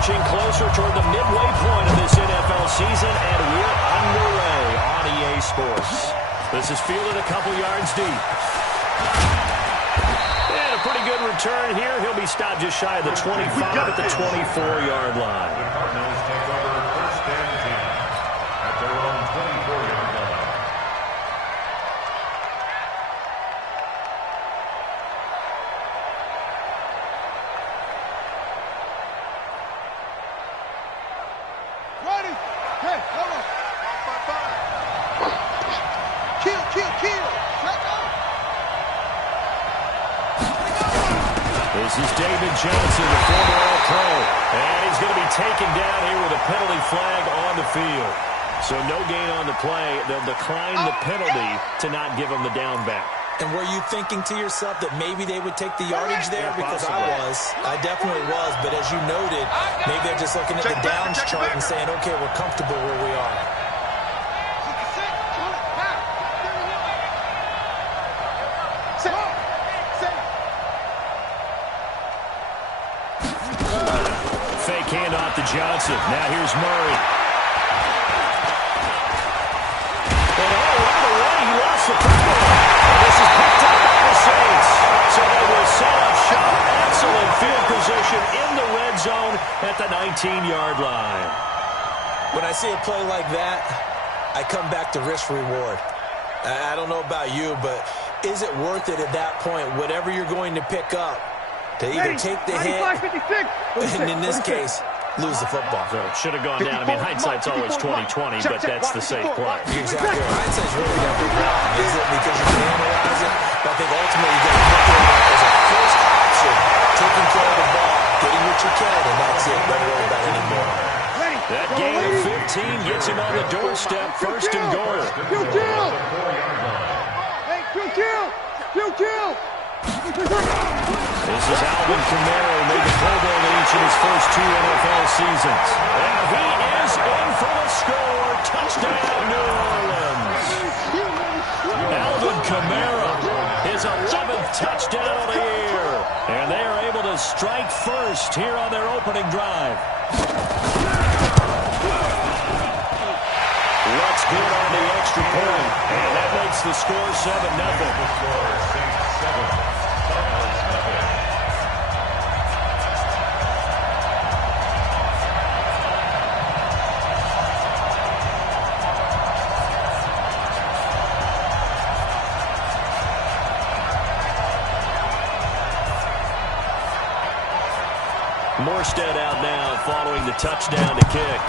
marching closer toward the midway point of this NFL season, and we're underway on EA Sports. This is fielded a couple yards deep. And a pretty good return here. He'll be stopped just shy of the 25 at the 24-yard line. The Cardinals take over first and 10 at their own 24-yard line. Ready? Hey, hold on. Kill. Let go. This is David Johnson, the former All-Pro. And he's going to be taken down here with a penalty flag on the field. So no gain on the play. They'll decline the penalty to not give him the down back. And were you thinking to yourself that maybe they would take the yardage there? Because I definitely was. But as you noted, maybe they're just looking at the downs chart and saying, okay, we're comfortable where we are. Fake handoff to Johnson. Now here's Murray. And right away, he lost the football. This is picked up by the Saints. So they will set up shop. Excellent field position in the red zone at the 19-yard line. When I see a play like that, I come back to risk reward. I don't know about you, but is it worth it at that point, whatever you're going to pick up, to either take the hit, and in this case, lose the football? So it should have gone down. I mean, hindsight's always 20/20, but that's the safe play. Exactly. Hindsight's really got to be wrong, is it? Because you can analyze it, but I think ultimately you got to look at it as a first option, taking care of the ball, getting what you can, and that's it. Don't worry about it anymore. That gain of 15 gets him on the doorstep, first and goal. Kill. This is Alvin Kamara, who made the Pro Bowl in each of his first 2 NFL seasons. And he is in for the score. Touchdown, New Orleans. Alvin Kamara, his 11th touchdown of the year. And they are able to strike first here on their opening drive. Looks good on the extra point. And that makes the score 7-0. Morstead out now following the touchdown to kick.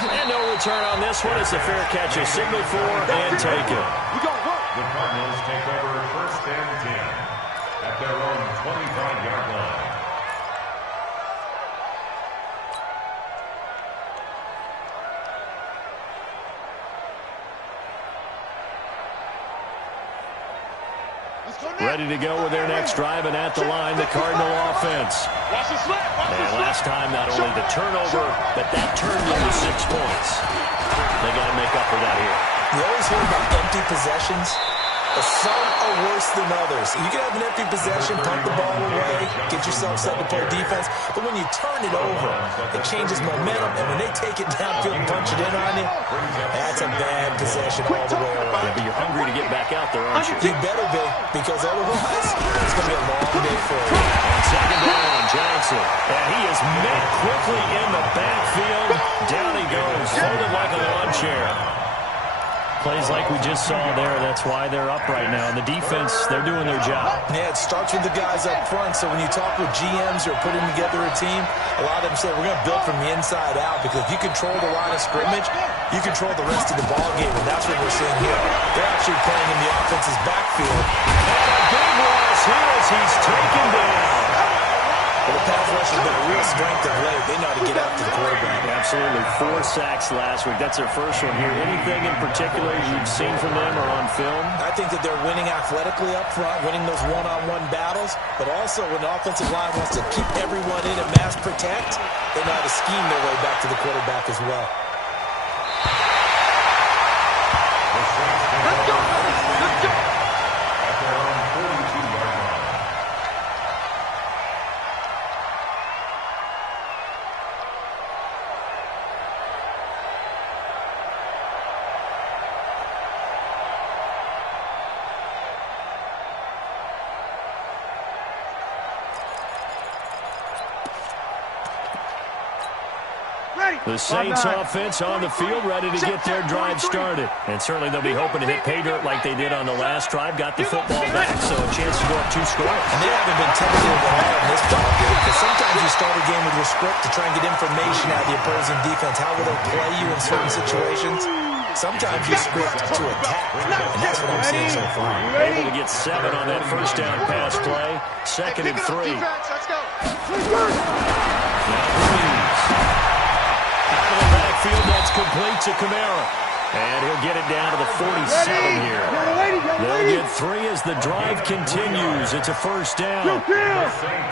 And no return on this one. It's a fair catch, a signal for, and take it. The Cardinals take over first and 10 at their own 25-yard line. Ready to go with their next drive, and at the line, the Cardinal offense. And last time, not only the turnover, but that turned into 6 points. They got to make up for that here. You always hear about empty possessions, but some are worse than others. You can have an empty possession, pump the ball away, get yourself set to play defense, but when you turn it over, it changes momentum, and when they take it downfield and punch it in on you, that's a bad possession all the way around. Yeah, but you're hungry to get back out there, aren't you? You better be, because otherwise, it's going to be a long day for you. On second down, Johnson. And he is met quickly in the backfield. Down he goes, folded like a lawn chair. Plays like we just saw there. That's why they're up right now. And the defense, they're doing their job. Yeah, it starts with the guys up front. So when you talk with GMs who are putting together a team, a lot of them say, we're going to build from the inside out. Because if you control the line of scrimmage, you control the rest of the ball game. And that's what we're seeing here. They're actually playing in the offense's backfield. And a big loss here as he's taken down. Well, the pass rush has been a real strength of late. They know how to get after the quarterback. Absolutely. 4 sacks last week. That's their first one here. Anything in particular you've seen from them or on film? I think that they're winning athletically up front, winning those one-on-one battles, but also when the offensive line wants to keep everyone in and mass protect, they know how to scheme their way back to the quarterback as well. Let's go. At their own 42-yard line. The Saints offense on the field, ready to get their drive started. And certainly they'll be hoping to hit pay dirt like they did on the last drive. Got the football back, so a chance to go up 2 scores. And they haven't been tentative at all in this ball game, because sometimes you start a game with your script to try and get information out of the opposing defense. How will they play you in certain situations? Sometimes you script to attack, and that's what I'm seeing so far. Able to get 7 on that first down pass play. 2nd and 3. Let's go. Now Breeze. Out of the backfield, that's complete to Kamara. And he'll get it down to the 47 here. They'll get 3 as the drive continues. It's a first down.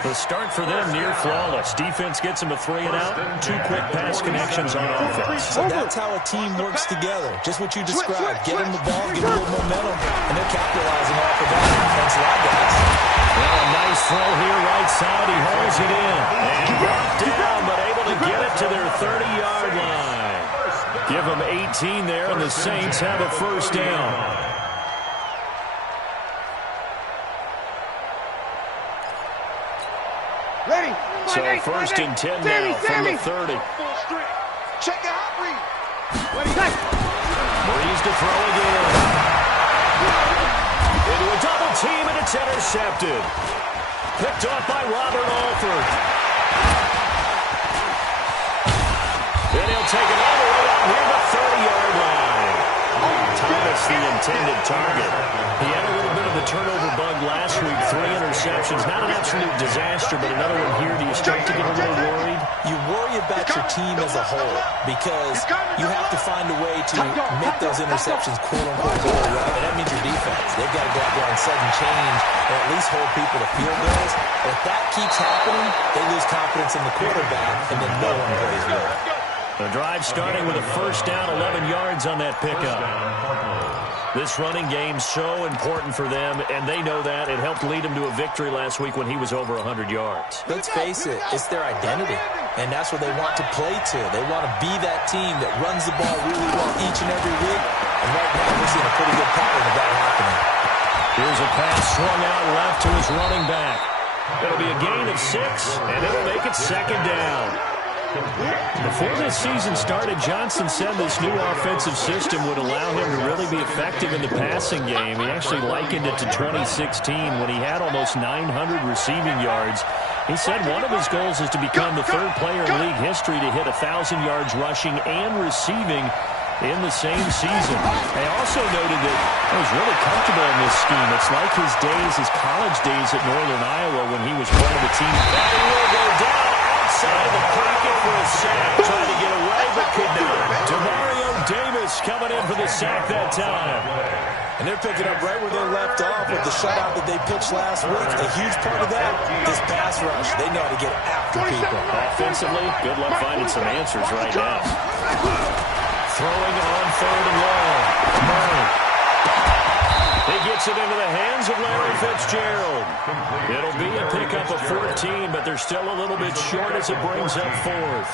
The start for them near flawless. Defense gets them a 3 and out. 2 quick pass connections on offense. So that's how a team works together. Just what you described. Get them the ball, give them a little momentum, and they're capitalizing off of that defense line, guys. Well, a nice throw here right side. He hauls it in. And brought down, but able to get it to their 30-yard line. Give them 18 there, and the Saints have a first down. Ready. So first and 10 now from the 30. Check it out, Breeze. Breeze to throw again. Into a double team, and it's intercepted. Picked off by Robert Alford. Then he'll take it all the way out near the 30-yard line. Thomas, the intended target. He had a little bit of the turnover bug last week. 3 interceptions. Not an absolute disaster, but another one here. Do you start to get a little worried? You worry about your team as a whole, because you have to find a way to make those interceptions quote-unquote go right. And that means your defense. They've got to go out there and sudden change and at least hold people to field goals. But if that keeps happening, they lose confidence in the quarterback, and then no one plays well. The drive starting with a first down, 11 yards on that pickup. This running game's so important for them, and they know that. It helped lead them to a victory last week when he was over 100 yards. Let's face it, it's their identity, and that's what they want to play to. They want to be that team that runs the ball really well each and every week, and right now we're seeing a pretty good pattern of that happening. Here's a pass swung out left to his running back. It'll be a gain of 6, and it'll make it 2nd down. Before this season started, Johnson said this new offensive system would allow him to really be effective in the passing game. He actually likened it to 2016 when he had almost 900 receiving yards. He said one of his goals is to become the 3rd player in league history to hit 1,000 yards rushing and receiving in the same season. They also noted that he was really comfortable in this scheme. It's like his days, his college days at Northern Iowa when he was part of the team. That will go down outside of the pocket for a sack. Trying to get away, but could not. Demario Davis coming in for the sack that time. And they're picking up right where they left off with the shutout that they pitched last week. A huge part of that is pass rush. They know how to get after people. Offensively, good luck finding some answers right now. Throwing on 3rd and long. Murray. He gets it into the hands of Larry Fitzgerald. It'll be a pickup of 14, but they're still a little bit short as it brings up 4th.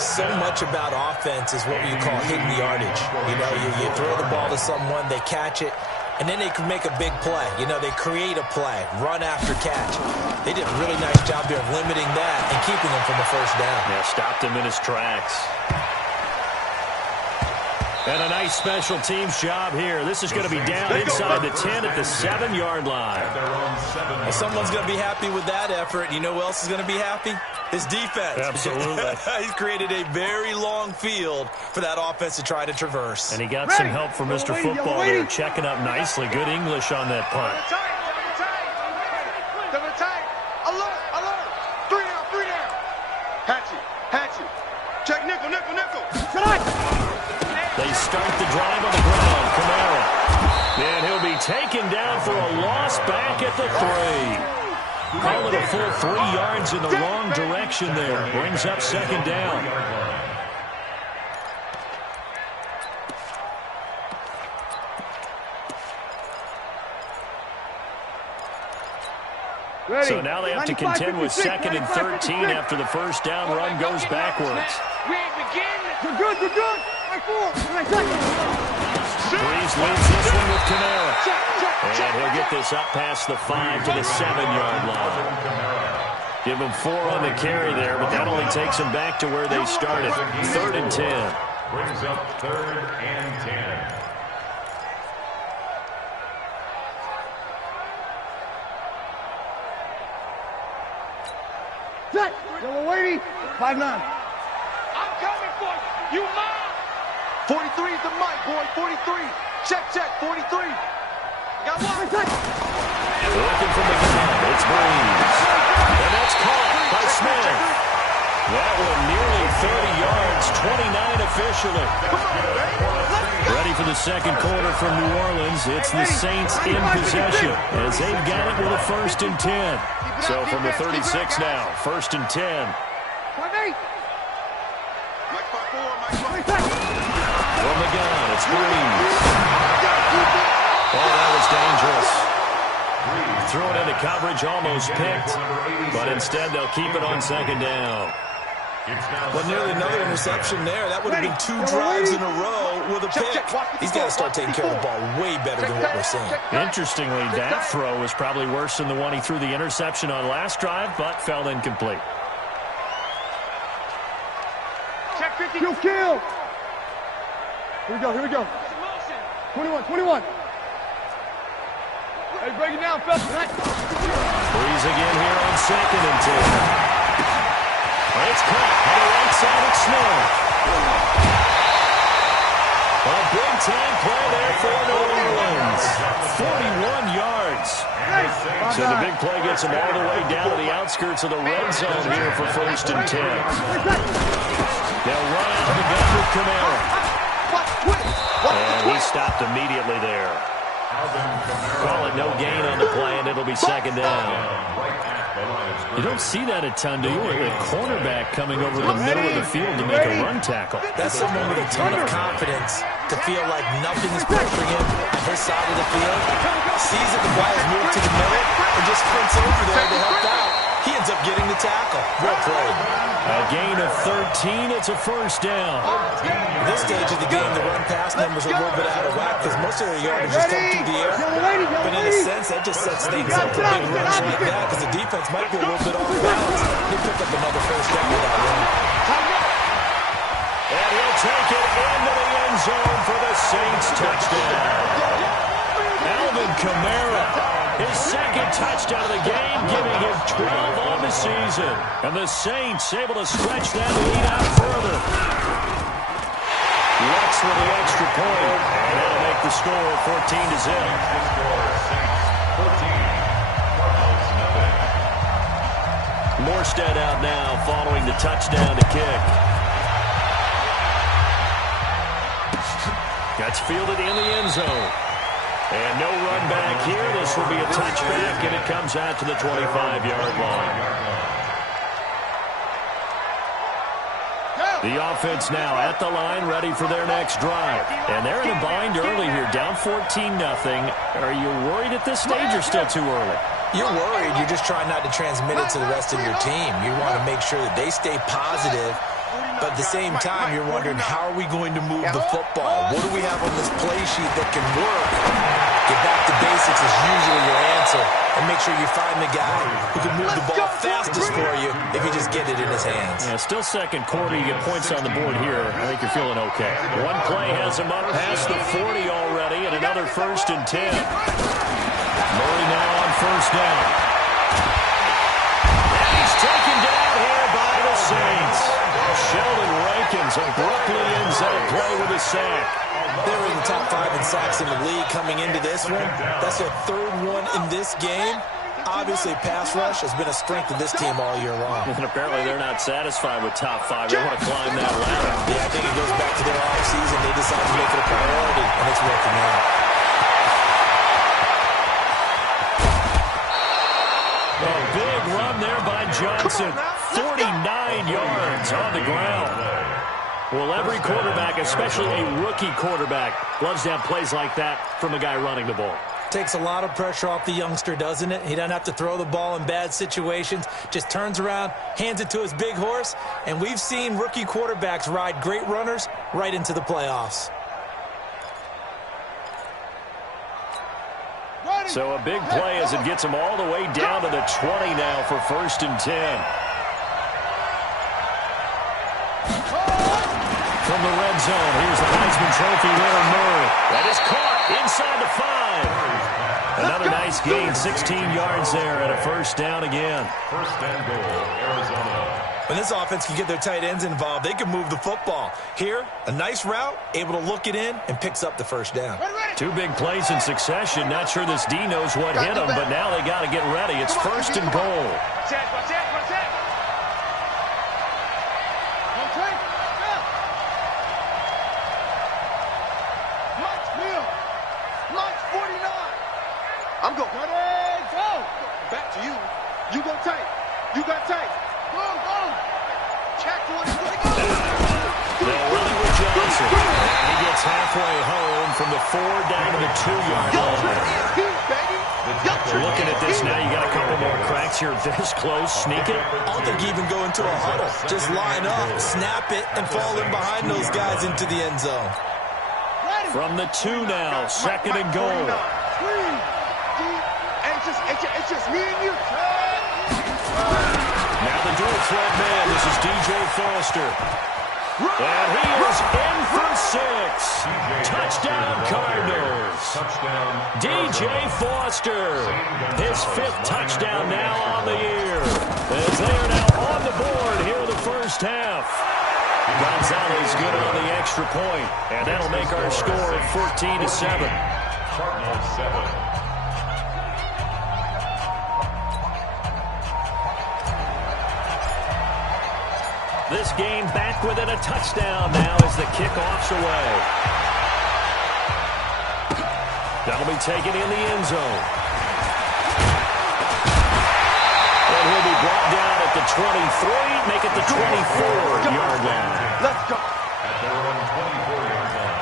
So much about offense is what you call hitting the yardage. You know, you throw the ball to someone, they catch it, and then they can make a big play. You know, they create a play, run after catch. They did a really nice job there of limiting that and keeping him from the first down. Yeah, stopped him in his tracks. And a nice special teams job here. This is going to be down inside the 10 at the 7-yard line. Well, someone's going to be happy with that effort. You know who else is going to be happy? His defense. Absolutely. He's created a very long field for that offense to try to traverse. And he got some help from Mr. Football there, checking up nicely. Good English on that punt. Double tight. Alert, alert. 3 down. Hatchet. Check nickel. They start the drive on the ground. Kamara. And he'll be taken down for a loss back at the 3. Call it a full 3 yards in the wrong direction there. Brings up 2nd down. Ready. So now they have to contend with 2nd and 13 after the first down run goes backwards. We ain't beginning. We're good. Breeze leads this one with Kamara. And he'll get this up past the 5 to the 7-yard line. Give them 4 on the carry there, but that only takes them back to where they started. 3rd and 10. Brings up 3rd and 10. Set. Yellow lady. 5'9". I'm coming for you. You mine. 43 is the mic, boy. 43. Check, 43. Got one. Looking from the ground. It's Breeze. And that's caught by Smith. That one nearly 30 yards, 29 officially. Ready for the second quarter from New Orleans. It's the Saints in possession as they've got it with a 1st and 10. So from the 36 now, 1st and 10. From the gun, it's Breeze. Oh, that was dangerous. Throw it into coverage, almost picked. But instead, they'll keep it on 2nd down. Well, nearly another interception there. That would have been 2 drives in a row with a pick. He's got to start taking care of the ball way better than what we're seeing. Interestingly, that throw was probably worse than the one he threw the interception on last drive, but fell incomplete. Check 50. Kill. Here we go. 21. Hey, break it down, fella. Breeze again here on 2nd and 10. It's caught on the right side of Smith. A big-time play there for New Orleans. 41 yards. So the big play gets them all the way down to the outskirts of the red zone here for 1st and 10. They'll run out of the gun with Kamara. And he stopped immediately there. Call it no gain on the play, and it'll be 2nd down. You don't see that a ton, do you? A cornerback coming over to the middle of the field to make a run tackle. That's someone with a ton of confidence to feel like nothing is pressuring him on his side of the field. Sees that the ball is moved to the middle and just sprints over there to help out. He ends up getting the tackle. Well played. A gain of 13. It's a 1st down. At this stage of the game, the run-pass numbers are a little bit out of whack because most of their yardage just come through the air. But in a sense, that just sets things up for big runs like that because the defense might be a little bit off balance. They pick up another 1st down with that run. And he'll take it into the end zone for the Saints touchdown. Alvin Kamara, his 2nd touchdown of the game, giving him 12 on the season. And the Saints able to stretch that lead out further. Lux with the extra point. And that'll make the score 14-0. Morstead out now following the touchdown to kick. Gets fielded in the end zone. And no run back here. This will be a touchback, and it comes out to the 25-yard line. The offense now at the line, ready for their next drive. And they're in a bind early here, down 14-0. Are you worried at this stage or still too early? You're worried. You're just trying not to transmit it to the rest of your team. You want to make sure that they stay positive. But at the same time, you're wondering, how are we going to move the football? What do we have on this play sheet that can work? Get back to basics is usually your answer. And make sure you find the guy who can move the ball fastest for you if you just get it in his hands. Yeah, still 2nd quarter. You get points on the board here. I think you're feeling okay. One play has him up past the 40 already, and another 1st and 10. Murray now on 1st down. And he's taken down here by the Saints. Sheldon Rankins abruptly ends that play with a sack. They're in the top 5 in sacks in the league coming into this one. That's their 3rd one in this game. Obviously, pass rush has been a strength of this team all year long. And apparently they're not satisfied with top 5. They want to climb that ladder. Yeah, I think it goes back to their offseason. They decided to make it a priority, and it's working out. A big run there by Johnson. 49 yards on the ground. Well, every quarterback, especially a rookie quarterback, loves to have plays like that from a guy running the ball. Takes a lot of pressure off the youngster, doesn't it? He doesn't have to throw the ball in bad situations. Just turns around, hands it to his big horse. And we've seen rookie quarterbacks ride great runners right into the playoffs. Ready. So a big play as it gets him all the way down to the 20 now for 1st and 10. From the red zone, here's the Heisman Trophy winner, Murray. That is caught inside the 5. Another nice gain, 16 yards there, and a 1st down again. 1st and goal, Arizona. When this offense can get their tight ends involved, they can move the football. Here, a nice route, able to look it in, and picks up the 1st down. 2 big plays in succession. Not sure this D knows what hit him, but now they got to get ready. It's 1st and goal. I'm going. Go. Back to you. You go tight. You got tight. Go. Check one. They're running with Johnson. He gets halfway home from the 4 down to the 2-yard line. Looking at this now, you got a couple more cracks here. This close, sneak it. I don't think you even go into a huddle. Just line up, snap it, and fall in behind those guys into the end zone. From the 2 now, 2nd and goal. It's just me and you. Now the dual threat man. This is DJ Foster. And he is in for 6. Touchdown Cardinals. DJ Foster. His 5th touchdown now on the year. As they are now on the board here in the 1st half. Gonzalez good on the extra point. And that'll make our score 14-7. Cardinals 7. This game back within a touchdown now as the kickoff's away. That'll be taken in the end zone. And he'll be brought down at the 23, make it the 24-yard line. Let's go. At their own 24-yard line.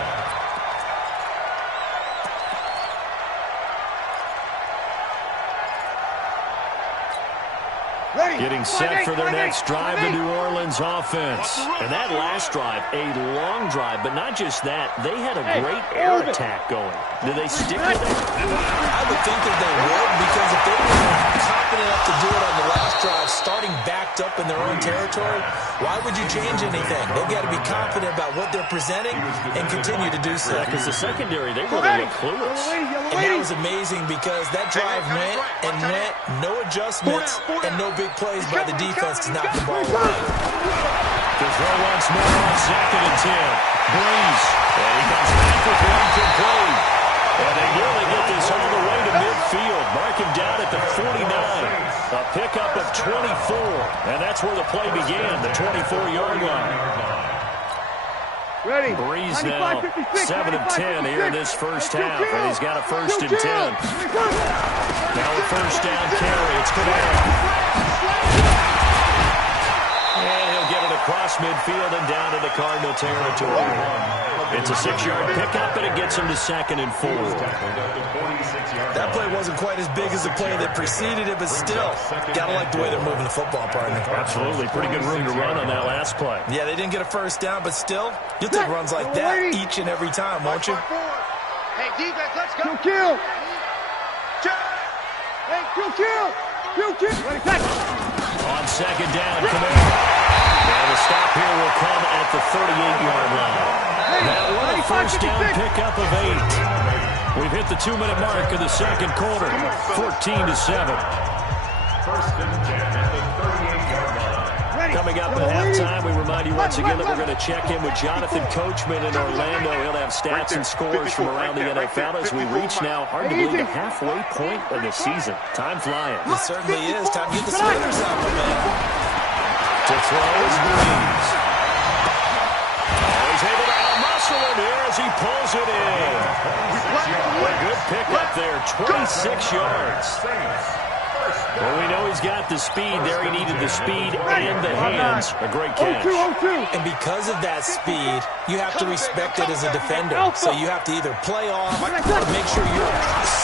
Getting set for their next drive, the New Orleans offense. And that last drive, a long drive, but not just that. They had a great air attack going. Do they stick with it? I would think that they would, because if they were confident enough to do it on the last drive, starting backed up in their own territory, why would you change anything? They've got to be confident about what they're presenting and continue to do so. Because the secondary, they really look clueless. And that was amazing because that drive went and went, no adjustments and no big plays by the defense to knock the ball away. To throw once more on 2nd and 10. Breeze. And he comes back with one complete. And they nearly get this all the way to midfield. Mark him down at the 49. A pickup of 24. And that's where the play began, the 24-yard line. Ready. Breeze now 7 of 10 here in this 1st half. And he's got a 1st and 10. Now a 1st down carry. It's Kamara. And he'll get it across midfield and down into Cardinal territory. It's a 6-yard pickup, and it gets him to 2nd and 4. That play wasn't quite as big as the play that preceded it, but still, got to like the way they're moving the football, partner. Absolutely. Pretty good room to run on that last play. Yeah, they didn't get a 1st down, but still, you'll take runs like that each and every time, won't you? Hey, defense, let's go. Kill. Hey, kill. Ready, catch. On 2nd down, Kamara. And the stop here will come at the 38-yard line. That was a 1st down pickup of 8. We've hit the 2-minute mark of the 2nd quarter, 14-7. 1st and 10 at the 38-yard line. Coming up at halftime, we remind you once again that we're going to check in with Jonathan Coachman in Orlando. He'll have stats and scores from around the NFL as we reach now, hard to believe, the halfway point of the season. Time flying. It certainly is. Time to get the sliders out, my man. To throw is Breeze. He's able to out-muscle him here as he pulls it in. A good pickup there, 26 yards. Well, we know he's got the speed there. He needed the speed and the hands. A great catch. And because of that speed, you have to respect it as a defender. So you have to either play off or make sure you're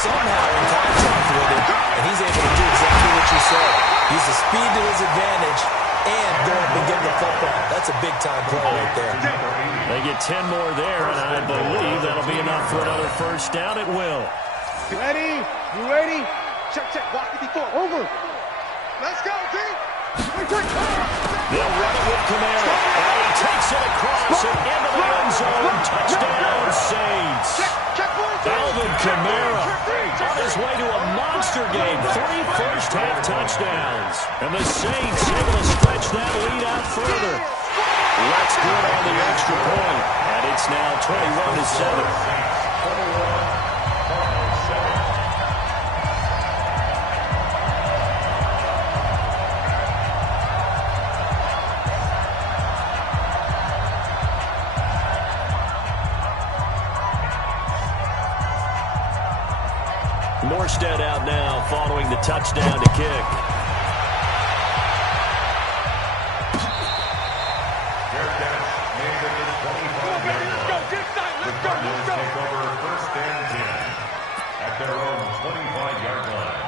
somehow in contact with it. And he's able to do exactly what you said. Use the speed to his advantage and go up and get the football. That's a big-time play right there. They get 10 more there, and I believe that'll be enough for another 1st down. It will. Ready? You ready? Check, check. Walk 54. Over. Let's go, D. They'll run it with Kamara. And he takes it across and into the end zone. Touchdown, Saints. Alvin Kamara on his way to a monster game. 3 first-half touchdowns. And the Saints able to stretch that lead out further. Let's good on the extra point. And it's now 21-7. Morstead out now following the touchdown to kick. Let's go. Take over first and 10 at their own 25-yard line.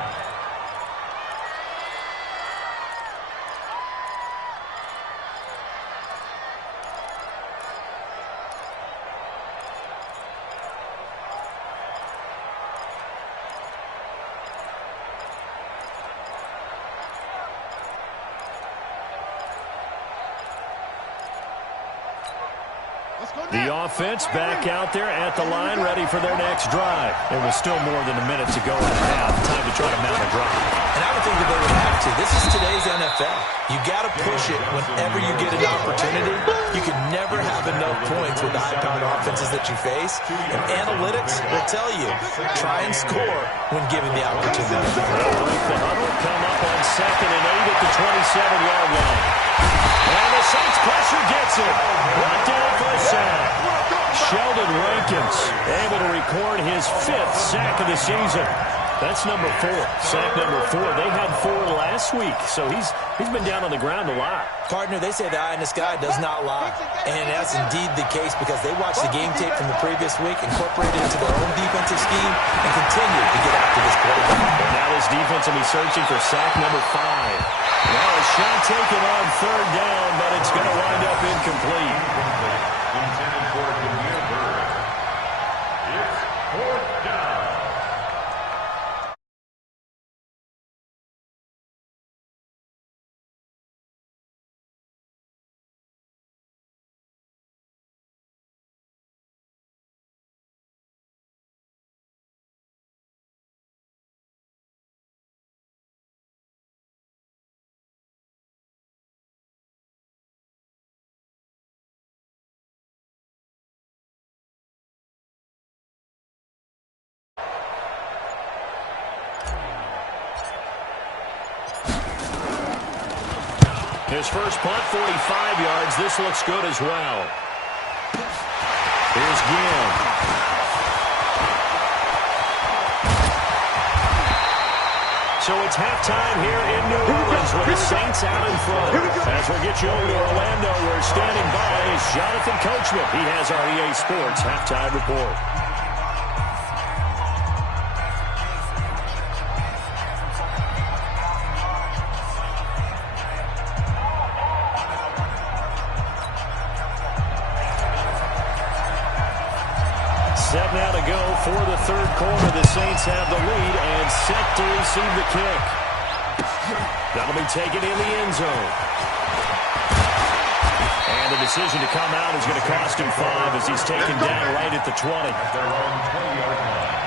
The offense back out there at the line, ready for their next drive. It was still more than a minute to go in the half. Time to try to mount a drive. And I would think that they would have to. This is today's NFL. You got to push it whenever you get an opportunity. You can never have enough points with the high-powered offenses that you face. And analytics will tell you, try and score when given the opportunity. They'll break the huddle, come up on 2nd and 8 at the 27-yard line. And the Saints pressure gets it. Brought down for a sack. Sheldon Rankins able to record his 5th sack of the season. That's number 4. Sack number 4. They had 4 last week, so he's been down on the ground a lot. Partner, they say the eye in the sky does not lie. And that's indeed the case because they watched the game tape from the previous week, incorporated it into their own defensive scheme, and continued to get after this quarterback. But now this defense will be searching for sack number 5. Now a shot taken on 3rd down, but it's going to wind up incomplete. Intended for Demir Bird. It's 4th down. His first punt, 45 yards. This looks good as well. Here's Gill. So it's halftime here in New Orleans with the Saints out in front. As we'll get you over to Orlando, where standing by is Jonathan Coachman. He has our EA Sports halftime report. Set now to go for the 3rd quarter. The Saints have the lead and set to receive the kick. That'll be taken in the end zone. And the decision to come out is going to cost him 5 as he's taken down right at the 20. At their own 20-yard line.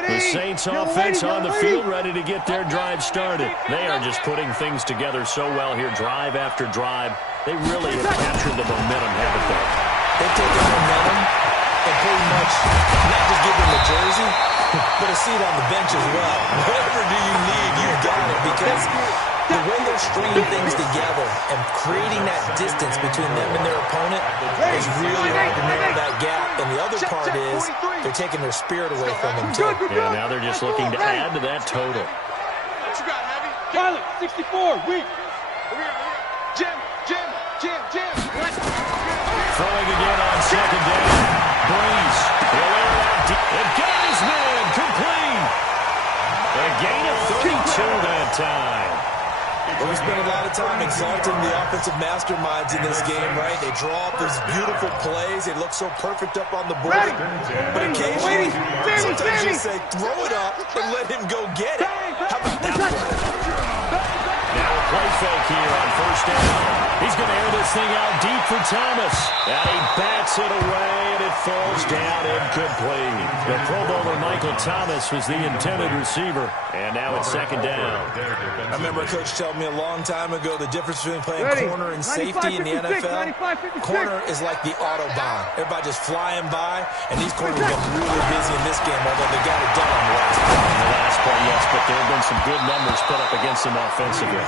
The Saints offense on the field, ready to get their drive started. They are just putting things together so well here, drive after drive. They really have captured the momentum, haven't they? They've taken momentum and pretty much not just give them the jersey, but a seat on the bench as well. Whatever do you need, you've got it, because the way they're stringing things together and creating that distance between them and their opponent is really hard to narrow that gap. And the other part is they're taking their spirit away from them, too. Yeah, now they're just looking to add to that total. What you got, Heavy? Pilot, 64, weak. Jim. Throwing again on 2nd down. Breeze. He'll air it out deep. And got his man complete. And two that time. Well, we spend a lot of time exalting the offensive masterminds in this game, right? They draw up these beautiful plays. They look so perfect up on the board. But occasionally, sometimes you say, throw it up and let him go get it. How about that one? Now a play fake here on first down. He's going to air this thing out deep for Thomas. And he bats it away, and it falls down incomplete. The Pro Bowler Michael Thomas was the intended receiver. And now it's second down. I remember a coach telling me a long time ago the difference between playing corner and safety in the NFL. Corner is like the Autobahn. Everybody just flying by, and these corners have been really busy in this game, although they got it done on the last play. On the last play, yes, but there have been some good numbers put up against them offensively.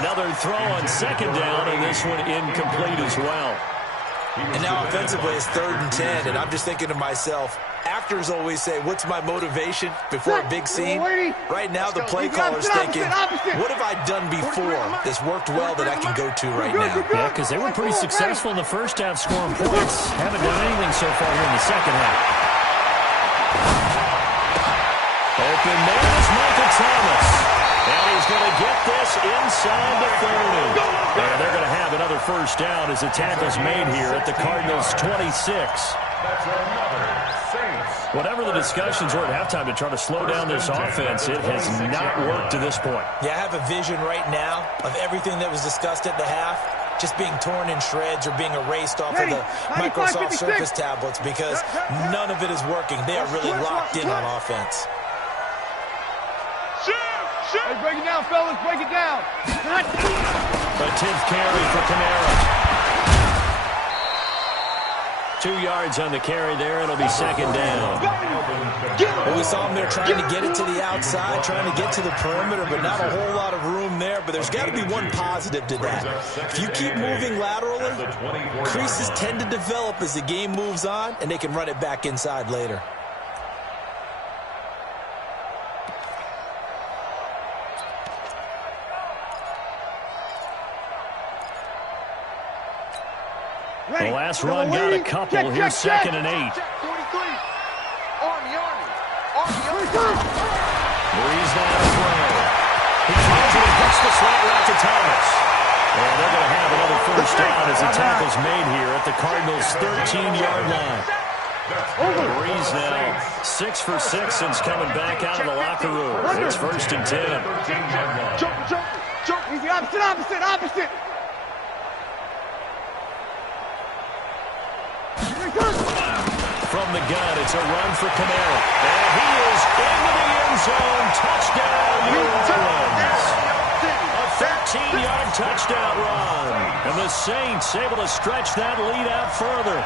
Another throw on second down, and this one incomplete as well. And now offensively it's 3rd and 10, and I'm just thinking to myself, actors always say, what's my motivation before a big scene? Right now the play caller's thinking, what have I done before that's worked well that I can go to right now? Yeah, because they were pretty successful in the first half scoring points. Haven't done anything so far here in the second half. Open man is Michael Thomas. And he's going to get this inside the 30. And they're going to have another first down as the tackle's made here at the Cardinals' 26. That's another Saints. Whatever the discussions were at halftime to try to slow down this offense, it has not worked to this point. Yeah, I have a vision right now of everything that was discussed at the half just being torn in shreds or being erased off of the Microsoft Surface tablets because none of it is working. They are really locked in on offense. Hey, break it down, fellas. Break it down. A 10th carry for Kamara. 2 yards on the carry there. It'll be second down. Well, we saw him there trying to get it to the outside, trying to get to the perimeter, but not a whole lot of room there. But there's got to be one positive to that. If you keep moving laterally, creases tend to develop as the game moves on, and they can run it back inside later. The last run got a couple. Here's second and 8. 43. Army. Breeze down the throw. He throws it and hits the slot right to Thomas. And they're going to have another first down as the tackle's made here at the Cardinals' 13-yard line. Breeze now 6 for 6 since coming back out of the locker room. It's first and 10. Jump. Easy, opposite. From the gun, it's a run for Kamara. And he is into the end zone. Touchdown, New Orleans. A 13-yard touchdown run. And the Saints able to stretch that lead out further.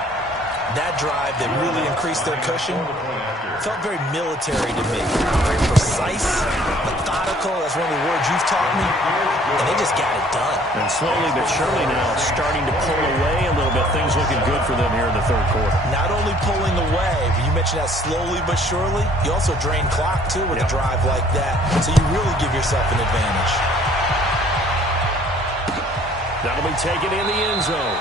That drive that really increased their cushion felt very military to me. Very precise, methodical. That's one of the words you've taught me. And they just got it done. And slowly but surely now starting to pull away a little bit. Things looking good for them here in the third quarter. Not only pulling away, but you mentioned that slowly but surely. You also drain clock, too, with a drive like that. So you really give yourself an advantage. That'll be taken in the end zone.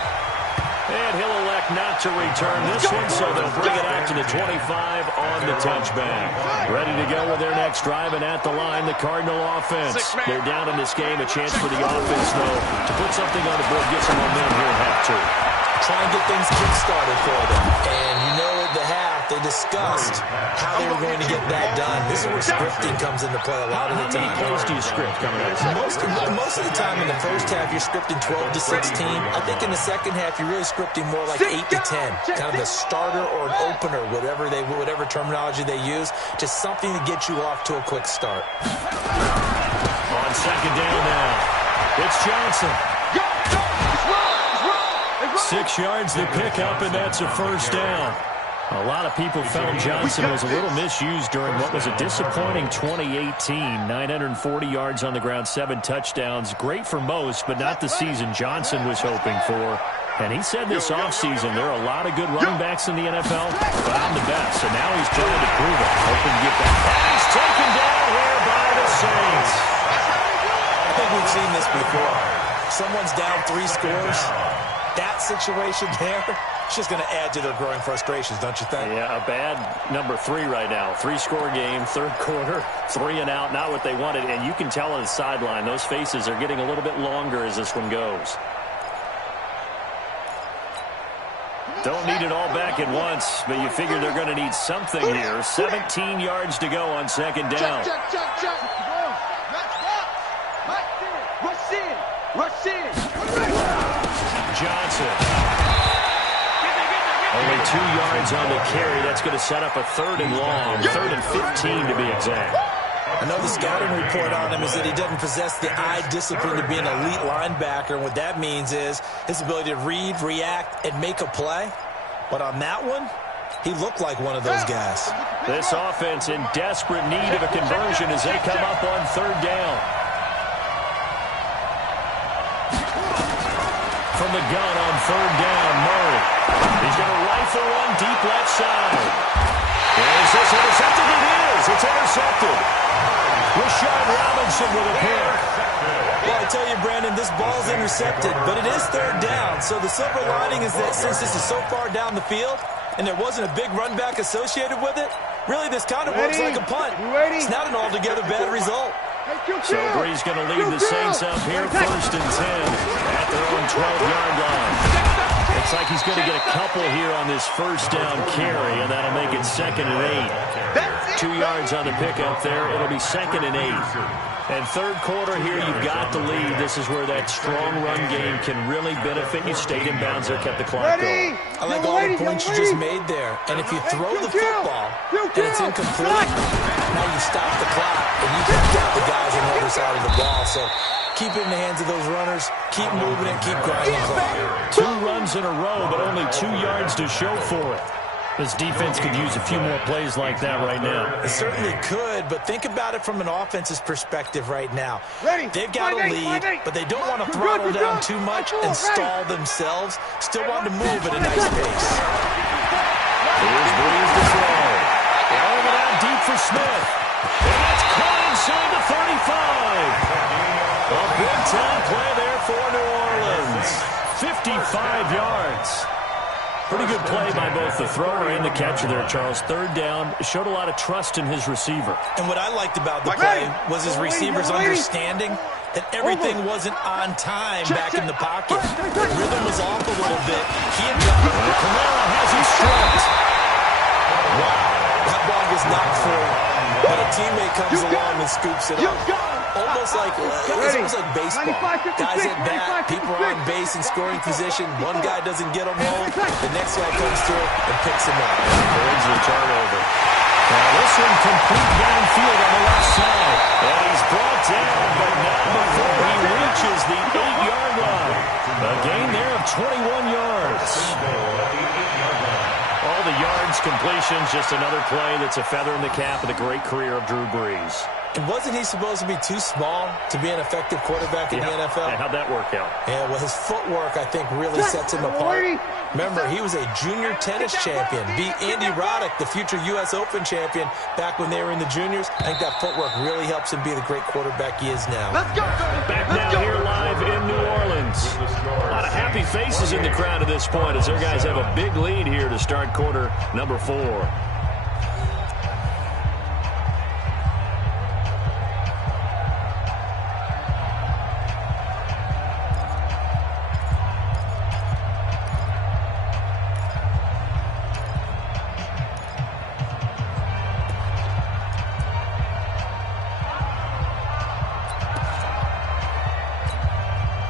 And he'll elect not to return this one, so they'll bring it out to the 25 on the touchback. Ready to go with their next drive, and at the line, the Cardinal offense. They're down in this game. A chance for the offense, though, to put something on the board, get some momentum here in half two. Try and get things kick-started for them. And you know at the half, they discussed how they were going to get that done. This is where scripting comes into play a lot of the time. How many plays do you script coming out? Most of the time in the first half, you're scripting 12 to 16. I think in the second half, you're really scripting more like 8 to 10. Kind of the starter or an opener, whatever terminology they use. Just something to get you off to a quick start. On second down now, it's Johnson. 6 yards to pick up, and that's a first down. A lot of people felt Johnson was a little misused during what was a disappointing 2018. 940 yards on the ground, 7 touchdowns. Great for most, but not the season Johnson was hoping for. And he said this offseason there are a lot of good running backs in the NFL, but I'm the best. So now he's trying to prove it, hoping to get back. And he's taken down here by the Saints. I think we've seen this before. Someone's down 3 scores. that situation there, it's just going to add to their growing frustrations, don't you think? Yeah, a bad number 3 right now. 3-score game, third quarter, 3 and out, not what they wanted. And you can tell on the sideline, those faces are getting a little bit longer as this one goes. Don't need it all back at once, but you figure they're going to need something here. 17 yards to go on second down. Check. Rush in. Johnson. Only 2 yards on the carry. That's going to set up a 3rd and long, 3rd and 15 to be exact. I know the scouting report on him is that he doesn't possess the eye discipline to be an elite linebacker. And what that means is his ability to read, react, and make a play. But on that one, he looked like one of those guys. This offense in desperate need of a conversion as they come up on 3rd down. From the gun on 3rd down, Murray. He's going to rifle one deep left side. Is this intercepted? It is. It's intercepted. Rashad Robinson with a pick. Well, I tell you, Brandon, this ball's intercepted, but it is 3rd down. So the silver lining is that since this is so far down the field and there wasn't a big run back associated with it, really this kind of works like a punt. It's not an altogether bad result. So Bree's going to lead the Saints up here 1st and 10 at their own 12-yard line. Looks like he's going to get a couple here on this 1st down carry, and that'll make it 2nd and 8. 2 yards on the pickup there. It'll be 2nd and 8. And third quarter here, you've got the lead. This is where that strong run game can really benefit you. Stayed in bounds there, kept the clock going. I like all the points you just made there. And if you throw the football and it's incomplete, now you stop the clock and you can get the guys on the other side of the ball. So keep it in the hands of those runners. Keep moving it. Keep grinding the clock. 2 runs in a row, but only 2 yards to show for it. This defense could use a few more plays like that right now. It certainly could, but think about it from an offense's perspective right now. They've got a lead, but they don't want to throttle down too much and stall themselves. Still want to move at a nice pace. Here's Breeze to throw. Throwing it out deep for Smith. And that's caught inside the 35. A big-time play there for New Orleans. 55 yards. Pretty good play by both the thrower and the catcher there, Charles. 3rd down, showed a lot of trust in his receiver. And what I liked about the play was his receivers understanding that everything wasn't on time back in the pocket. Rhythm was off a little bit. He adjusted. Kamara has him stripped. Wow, that ball was not free. But a teammate comes along and scoops it up. Almost like baseball. Guys at bat, people are on base in scoring position. One guy doesn't get them home. The next guy comes through and picks him up. Avoids the turnover. Now this one complete downfield on the left side. And he's brought down, but not before he reaches the 8-yard line. A gain there of 21 yards. All the yards, completions, just another play that's a feather in the cap of the great career of Drew Brees. And wasn't he supposed to be too small to be an effective quarterback in the NFL? And how'd that work out? Yeah, well, his footwork, I think, really sets him apart. Remember, he was a junior tennis champion. Beat Andy Roddick, the future U.S. Open champion, back when they were in the juniors. I think that footwork really helps him be the great quarterback he is now. Back now here live in New Orleans. A lot of happy faces in the crowd at this point as their guys have a big lead here to start quarter number 4.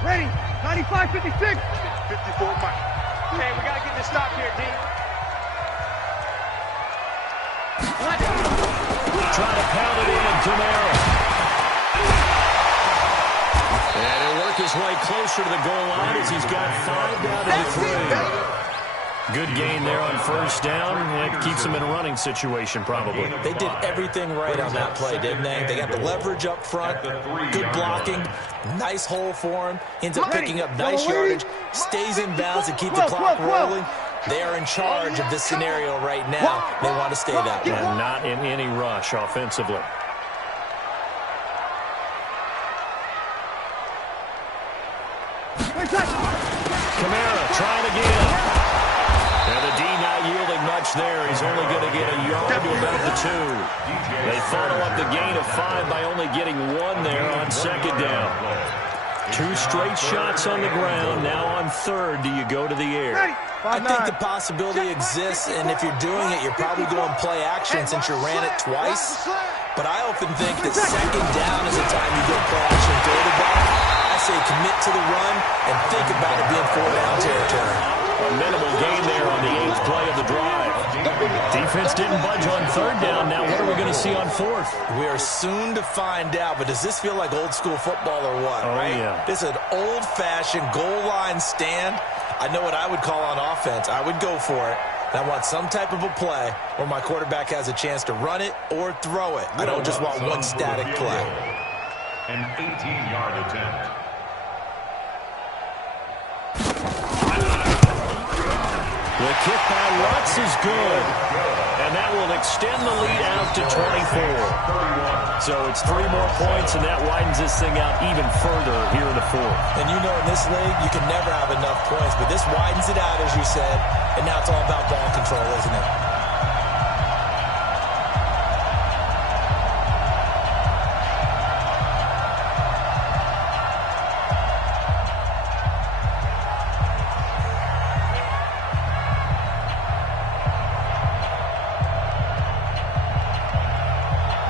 Ready, 95, 56. 54, Mike. Hey, we got to get this stop here, D. Trying to pound it in, Camaro. And he'll work his way closer to the goal line as he's got 5 down to the 3. Good gain there on 1st down. It keeps him in a running situation, probably. They did everything right on that play, didn't they? They got the leverage up front, good blocking, nice hole for him, ends up picking up nice yardage, stays in bounds and keep the clock rolling. They are in charge of this scenario right now. They want to stay that way. And not in any rush offensively. Kamara trying again. And the D not yielding much there. He's only going to get a yard to about the 2. They follow up the gain of 5 by only getting 1 there on second down. 2 straight shots on the ground. Now on third, do you go to the air? I think the possibility exists, and if you're doing it, you're probably going play action since you ran it twice. But I often think that second down is the time you go play action throw the ball. I say commit to the run and think about it being 4-down territory. A minimal gain there on the 8th play of the drive. Defense didn't budge on third down. Now what are we going to see on fourth? We are soon to find out, but does this feel like old school football or what? Oh, right? Yeah. This is an old-fashioned goal line stand. I know what I would call on offense. I would go for it. And I want some type of a play where my quarterback has a chance to run it or throw it. I don't just want one static play. An 18-yard attempt. The kick by Lutz is good. And that will extend the lead out to 24. So it's 3 more points, and that widens this thing out even further here in the 4th. And you know in this league, you can never have enough points. But this widens it out, as you said. And now it's all about ball control, isn't it?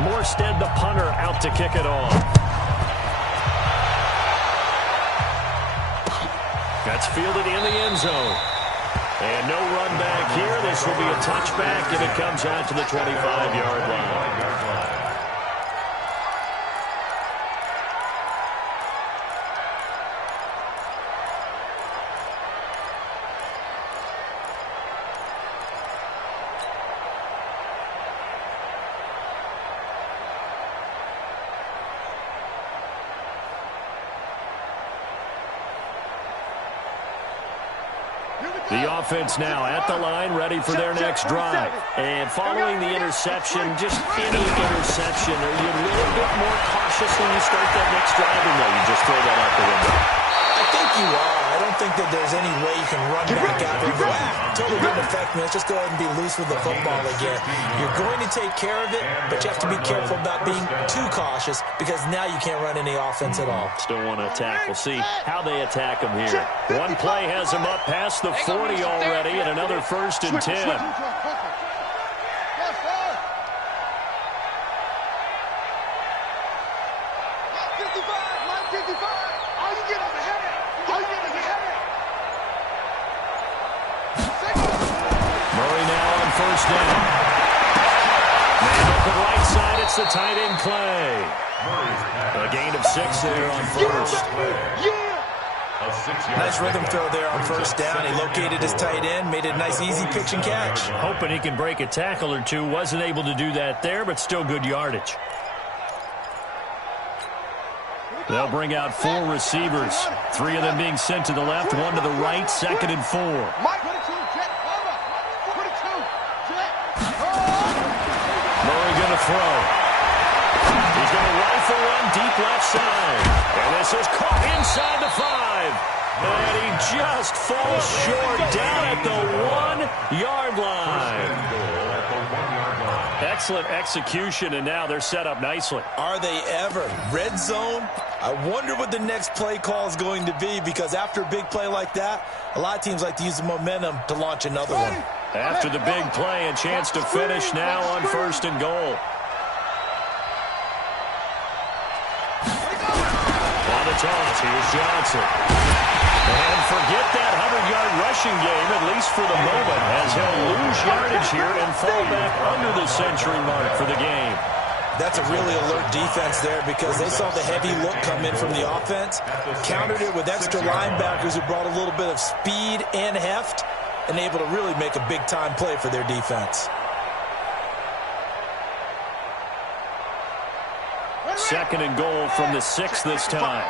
Morstead, the punter, out to kick it off. That's fielded in the end zone. And no run back here. This will be a touchback, and it comes out to the 25-yard line. The offense now at the line, ready for their next drive. And following the interception, just any interception, are you a little bit more cautious when you start that next drive, or no, you just throw that out the window? I think you are. I don't think that there's any way you can run back out there and go, totally didn't affect me. Let's just go ahead and be loose with the football again. You're going to take care of it, but you have to be careful about being too cautious because now you can't run any offense at all. Still want to attack. We'll see how they attack him here. One play has him up past the 40 already, and another 1st and 10. First down. Man open right side. It's the tight end play. A gain of 6 there on first. Nice rhythm throw there on first down. He located his tight end, made it a nice, easy pitch and catch. Hoping he can break a tackle or two. Wasn't able to do that there, but still good yardage. They'll bring out 4 receivers. 3 of them being sent to the left, 1 to the right, 2nd and 4. Throw. He's going to rifle one deep left side. And this is caught inside the 5. And he just falls short down at the 1-yard line. Excellent execution, and now they're set up nicely. Are they ever? Red zone? I wonder what the next play call is going to be, because after a big play like that, a lot of teams like to use the momentum to launch another one. After the big play, a chance to finish now on 1st and goal. On the toss, here's Johnson. And forget that 100-yard rushing game, at least for the moment, as he'll lose yardage here and fall back under the century mark for the game. That's a really alert defense there, because they saw the heavy look come in from the offense, countered it with extra linebackers who brought a little bit of speed and heft, and able to really make a big-time play for their defense. 2nd and goal from the 6 this time.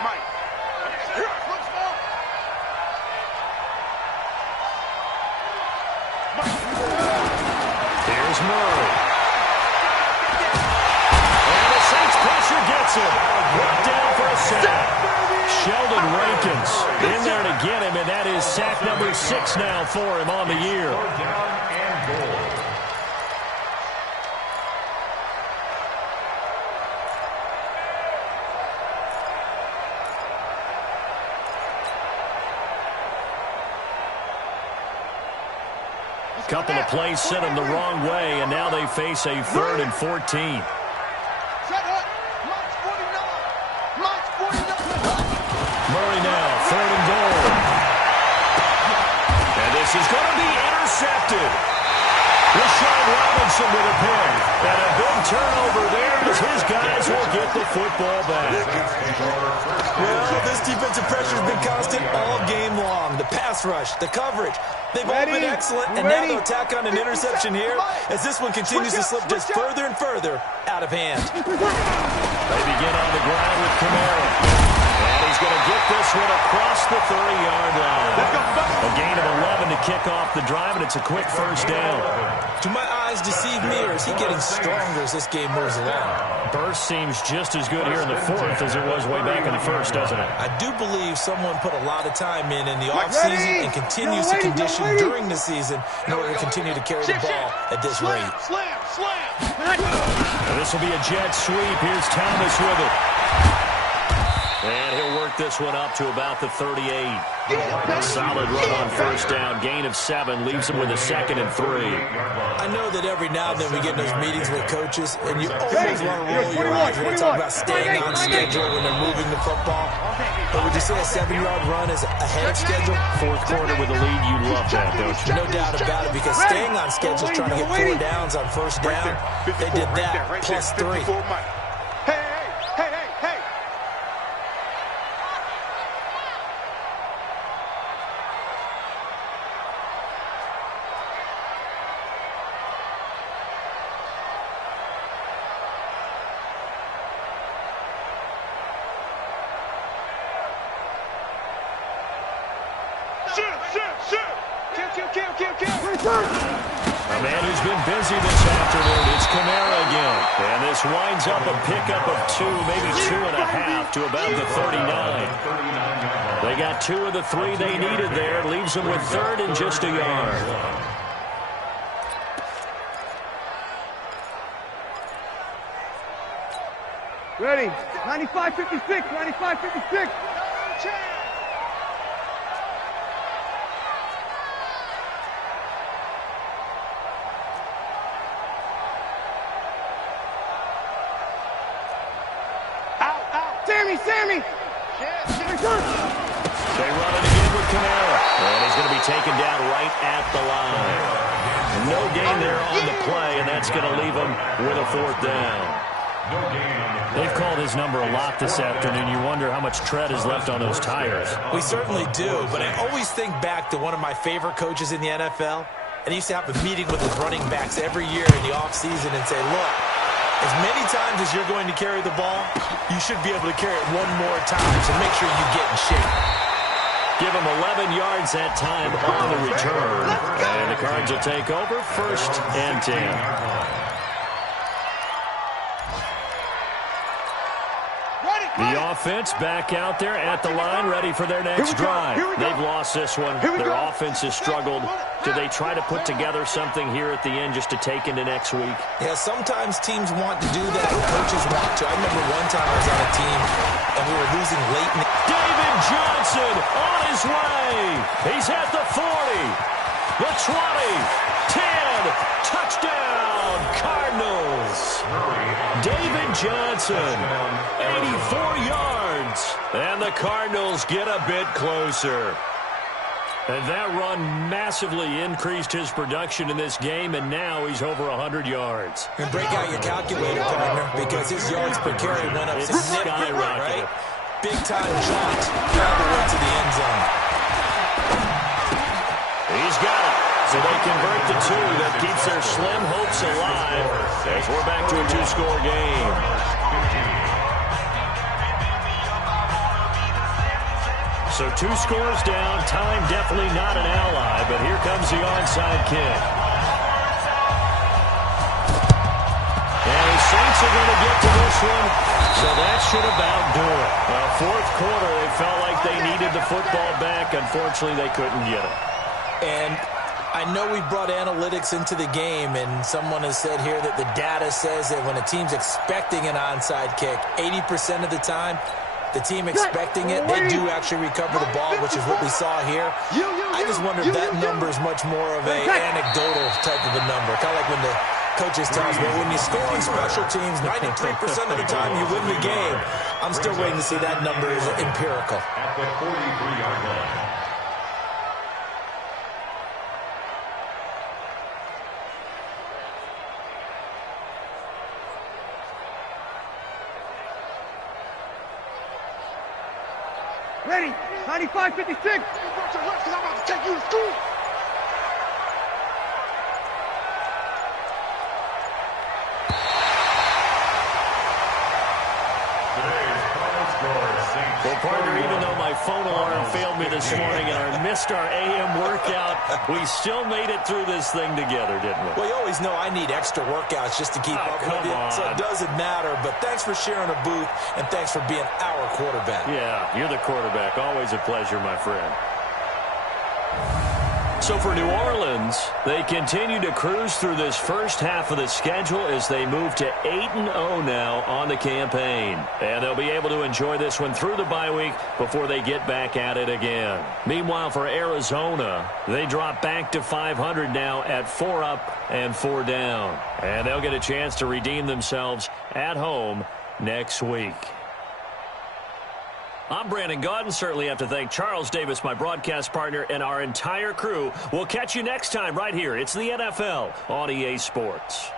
Here's Murray. And the Saints pressure gets him. Brought down for a sack. Sheldon Rankins in there to get him, and that is sack number 6 now for him on the year. Down and goal. Couple of plays sent them the wrong way, and now they face a 3rd and 14. Murray now, 3rd and goal. And this is going to be intercepted. Rashawn Robinson with a pick. And a big turnover there as his guys will get the football back. Well, this defensive pressure has been constant all game long. The pass rush, the coverage, they've all been excellent. And now they'll tack on an interception here as this one continues to slip just further and further out of hand. They begin on the ground with Kamara. And he's going to get this one across the 30-yard line. A gain of 11 to kick off the drive, and it's a quick first down. Do my eyes deceive me, or is he getting stronger as this game moves along? Burst seems just as good here in the 4th as it was way back in the 1st, doesn't it? I do believe someone put a lot of time in the offseason and continues to condition during the season in order to continue to carry the ball at this rate. And this will be a jet sweep. Here's Thomas with it. And he'll work this one up to about the 38. A solid run on first down. Gain of 7 leaves him with a 2nd and 3. I know that every now and then we get in those meetings with coaches, and you always want to roll your eyes when they talk about staying on schedule when they're moving the football. But would you say a 7-yard run is ahead of schedule? 4th quarter with a lead, you love that, don't you? No doubt about it, because staying on schedule is trying to get 4 downs on first down. They did that plus 3. A man who's been busy this afternoon, it's Kamara again. And this winds up a pickup of 2, maybe 2.5 to about the 39. They got 2 of the 3 they needed there. Leaves them with 3rd and just a yard. Ready. 95-56, 95-56. Sammy! They run it again with Kamara. And he's going to be taken down right at the line. No gain there on the play, and that's going to leave him with a 4th down. They've called his number a lot this afternoon. You wonder how much tread is left on those tires. We certainly do, but I always think back to one of my favorite coaches in the NFL. And he used to have a meeting with his running backs every year in the offseason and say, look, as many times as you're going to carry the ball, you should be able to carry it 1 more time, so make sure you get in shape. Give him 11 yards that time on the return. And the Cards will take over 1st and 10. The offense back out there at the line, ready for their next drive. They've lost this one. Their offense has struggled. Do they try to put together something here at the end just to take into next week? Yeah, sometimes teams want to do that, or coaches want to. I remember one time I was on a team, and we were losing late in the... David Johnson on his way. He's at the 40, the 20, 10, touchdown, Cardinals. David Johnson, 84 yards, and the Cardinals get a bit closer. And that run massively increased his production in this game, and now he's over 100 yards. And break out your calculator, partner, because his yards per carry went up significantly, right? Big-time jaunt all the way to the end zone. He's got it. So they convert the 2 that keeps their slim hopes alive as we're back to a 2-score game. So 2 scores down. Time definitely not an ally, but here comes the onside kick. And the Saints are going to get to this one, so that should about do it. Fourth quarter, they felt like they needed the football back. Unfortunately, they couldn't get it. And I know we brought analytics into the game, and someone has said here that the data says that when a team's expecting an onside kick, 80% of the time, the team expecting it, they do actually recover the ball, which is what we saw here. I just wonder if that number is much more of an anecdotal type of a number. Kind of like when the coaches tell us, well, when you score on special teams, 93% of the time you win the game. I'm still waiting to see that number is empirical. At the 43-yard line. Ready, 95, 56. I'm about to take you to school. Well, partner, even though my phone alarm failed me this morning and I missed our AM workout, we still made it through this thing together, didn't we? Well, you always know I need extra workouts just to keep up with you, so it doesn't matter. But thanks for sharing a booth, and thanks for being our quarterback. Yeah, you're the quarterback. Always a pleasure, my friend. So for New Orleans, they continue to cruise through this first half of the schedule as they move to 8-0 now on the campaign. And they'll be able to enjoy this one through the bye week before they get back at it again. Meanwhile, for Arizona, they drop back to 500 now at 4 up and 4 down. And they'll get a chance to redeem themselves at home next week. I'm Brandon Gaudin. Certainly have to thank Charles Davis, my broadcast partner, and our entire crew. We'll catch you next time right here. It's the NFL on EA Sports.